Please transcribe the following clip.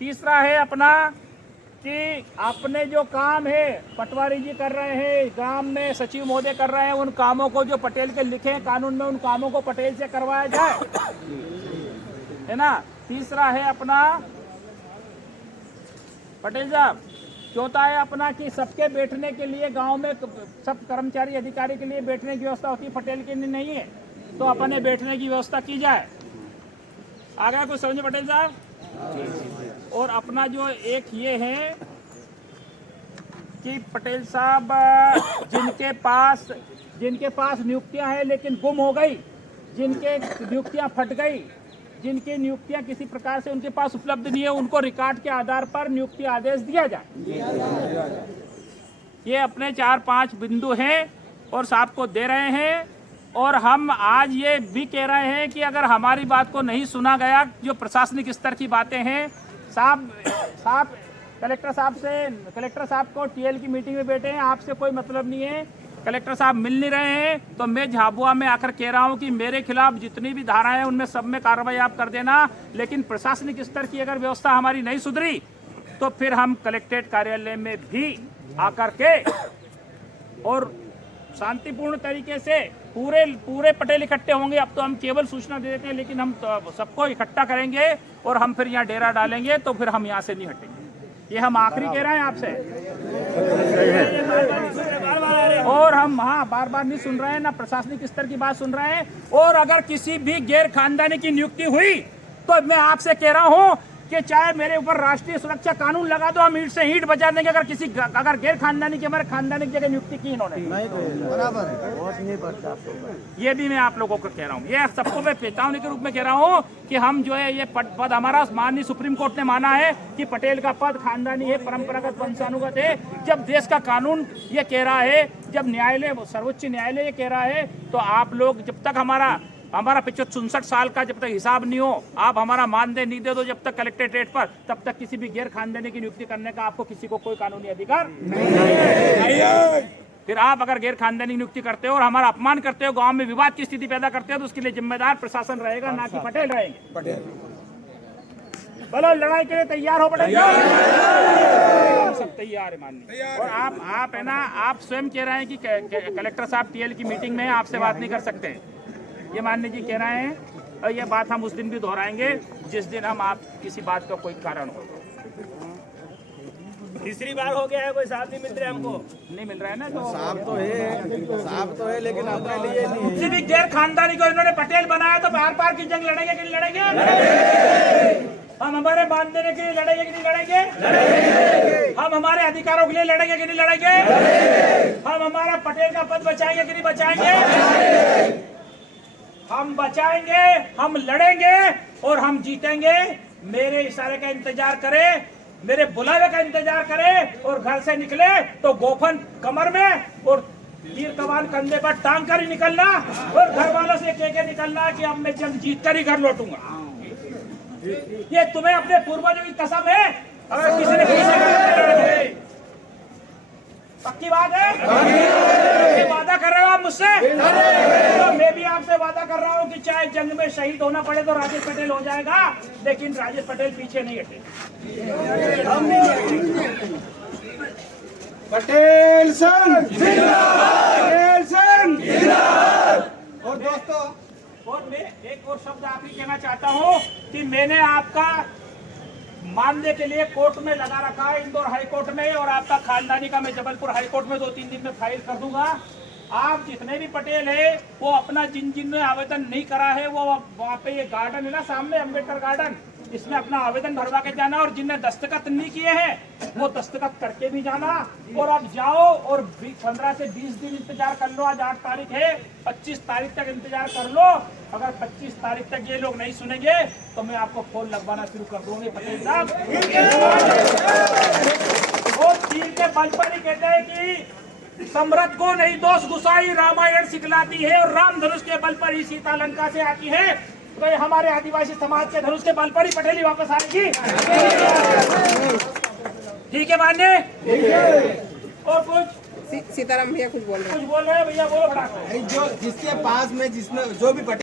तीसरा है अपना कि अपने जो काम है पटवारी जी कर रहे हैं, ग्राम में सचिव महोदय कर रहे हैं, उन कामों को जो पटेल के लिखे हैं कानून में, उन कामों को पटेल से करवाया जाए, है ना। तीसरा है अपना पटेल साहब, चौथा है अपना कि सबके बैठने के लिए गांव में सब कर्मचारी अधिकारी के लिए बैठने की व्यवस्था होती है, पटेल के लिए नहीं है, तो अपने बैठने की व्यवस्था की जाए। आ गया कुछ समझे पटेल साहब? और अपना जो एक ये है कि पटेल साहब जिनके पास नियुक्तियां हैं लेकिन गुम हो गई, जिनके नियुक्तियां फट गई, जिनकी नियुक्तियां किसी प्रकार से उनके पास उपलब्ध नहीं है, उनको रिकॉर्ड के आधार पर नियुक्ति आदेश दिया जाए। ये अपने 4-5 बिंदु हैं और साहब को दे रहे हैं। और हम आज ये भी कह रहे हैं कि अगर हमारी बात को नहीं सुना गया, जो प्रशासनिक स्तर की बातें हैं, साहब कलेक्टर साहब को टीएल की मीटिंग में बैठे हैं, आपसे कोई मतलब नहीं है, कलेक्टर साहब मिल नहीं रहे हैं, तो मैं झाबुआ में आकर कह रहा हूं कि मेरे खिलाफ जितनी भी धाराएं हैं उनमें सब में कार्रवाई आप कर देना, लेकिन प्रशासनिक स्तर की अगर व्यवस्था हमारी नहीं सुधरी तो फिर हम कलेक्ट्रेट कार्यालय में भी आकर के और शांतिपूर्ण तरीके से पूरे पटेल इकट्ठे होंगे। अब तो हम केवल सूचना दे देते हैं, लेकिन हम तो सबको इकट्ठा करेंगे और हम फिर यहाँ डेरा डालेंगे, तो फिर हम यहाँ से नहीं हटेंगे। ये हम आखिरी कह रहे हैं आपसे, और हम बार बार नहीं सुन रहे हैं, ना प्रशासनिक स्तर की बात सुन रहे हैं। और अगर किसी भी गैर खानदानी की नियुक्ति हुई तो मैं आपसे कह रहा हूँ कि चाहे मेरे ऊपर राष्ट्रीय सुरक्षा कानून लगा दो, हम ईंट से ईंट बजा देंगे अगर गैर खानदानी की हमारे खानदानी की जगह नियुक्ति की इन्होंने। ये भी मैं आप लोगों को कह रहा हूँ, ये सबको मैं चेतावनी के रूप में कह रहा हूँ कि हम जो है ये पद हमारा माननीय सुप्रीम कोर्ट ने माना है कि पटेल का पद खानदानी है, परंपरागत वंशानुगत है। जब देश का कानून ये कह रहा है, जब न्यायालय सर्वोच्च न्यायालय ये कह रहा है, तो आप लोग जब तक हमारा 65 साल का जब तक हिसाब नहीं हो, आप हमारा मानदेय नहीं दे दो जब तक कलेक्ट्रेट पर, तब तक किसी भी गैर खानदानी की नियुक्ति करने का आपको किसी को कोई कानूनी अधिकार नहीं है। फिर आप अगर गैर खानदानी की नियुक्ति करते हो और हमारा अपमान करते हो, गांव में विवाद की स्थिति पैदा करते हो, तो उसके लिए जिम्मेदार प्रशासन रहेगा, ना कि पटेल रहेंगे। बोलो, लड़ाई के लिए तैयार हो पटेल? सब तैयार है माननीय। और आप है ना, आप स्वयं कह रहे हैं कि कलेक्टर साहब टीएल की मीटिंग में आपसे बात नहीं कर सकते, ये माननीय जी कह रहे हैं। और ये बात हम उस दिन भी दोहराएंगे जिस दिन हम आप किसी बात का कोई कारण हो। तीसरी बार हो गया है, कोई साहब नहीं मिल रहे, हमको नहीं मिल रहा है ना, तो साहब तो है लेकिन अपने लिए नहीं है। किसी भी गैर खानदानी को इन्होंने पटेल बनाया तो पार की जंग लड़ेंगे कि नहीं लड़ेंगे? हम हमारे बांध देने के लिए लड़ेंगे कि नहीं लड़ेंगे? हम हमारे अधिकारों के लिए लड़ेंगे कि नहीं लड़ेंगे? हम हमारा पटेल का पद बचाएंगे कि नहीं बचाएंगे? हम बचाएंगे, हम लड़ेंगे और हम जीतेंगे। मेरे इशारे का इंतजार करें, मेरे बुलावे का इंतजार करें, और घर से निकले तो गोफन कमर में और तीर कमान कंधे पर टांग कर ही निकलना, और घर वालों से कह के निकलना कि अब मैं जंग जीत कर ही घर लौटूंगा। ये तुम्हें अपने पूर्वजों की कसम है। अगर किसी ने पक्की बात है, ये वादा कर रहे हो आप मुझसे, तो मैं भी आपसे वादा कर रहा हूँ कि चाहे जंग में शहीद होना पड़े तो राजेश पटेल हो जाएगा, लेकिन राजेश पटेल पीछे नहीं हटे। पटेल संघ जिंदाबाद, पटेल संघ जिंदाबाद। और दोस्तों, और मैं एक और शब्द आखिरी कहना चाहता हूँ कि मैंने आपका मानने के लिए कोर्ट में लगा रखा है, इंदौर हाई कोर्ट में, और आपका खानदानी का मैं जबलपुर हाई कोर्ट में 2-3 दिन में फाइल कर दूंगा। आप जितने भी पटेल है वो अपना जिन ने आवेदन नहीं करा है, वो वहाँ पे ये गार्डन है ना सामने, अम्बेडकर गार्डन, इसमें अपना आवेदन भरवा के जाना, और जिनने दस्तखत नहीं किए हैं वो दस्तखत करके भी जाना। और अब जाओ और 15 से 20 दिन इंतजार कर लो। आज 8 तारीख है, 25 तारीख तक इंतजार कर लो। अगर 25 तारीख तक ये लोग नहीं सुनेंगे तो मैं आपको फोन लगवाना शुरू कर दूंगी पटेल साहब। वो तीर के बल पर ही कहते हैं कि सम्राट को नहीं दोष गुसाई रामायण सिखलाती है, और राम धनुष के बल पर ही सीता लंका से आती है। तो ये हमारे आदिवासी समाज के धनुष के बल पर ही पटेल ही वापस आएगी। ठीक है मान्य? और कुछ सीताराम भैया कुछ बोल रहे हैं भैया, बोलो। जो जिसके पास में जिसमें जो भी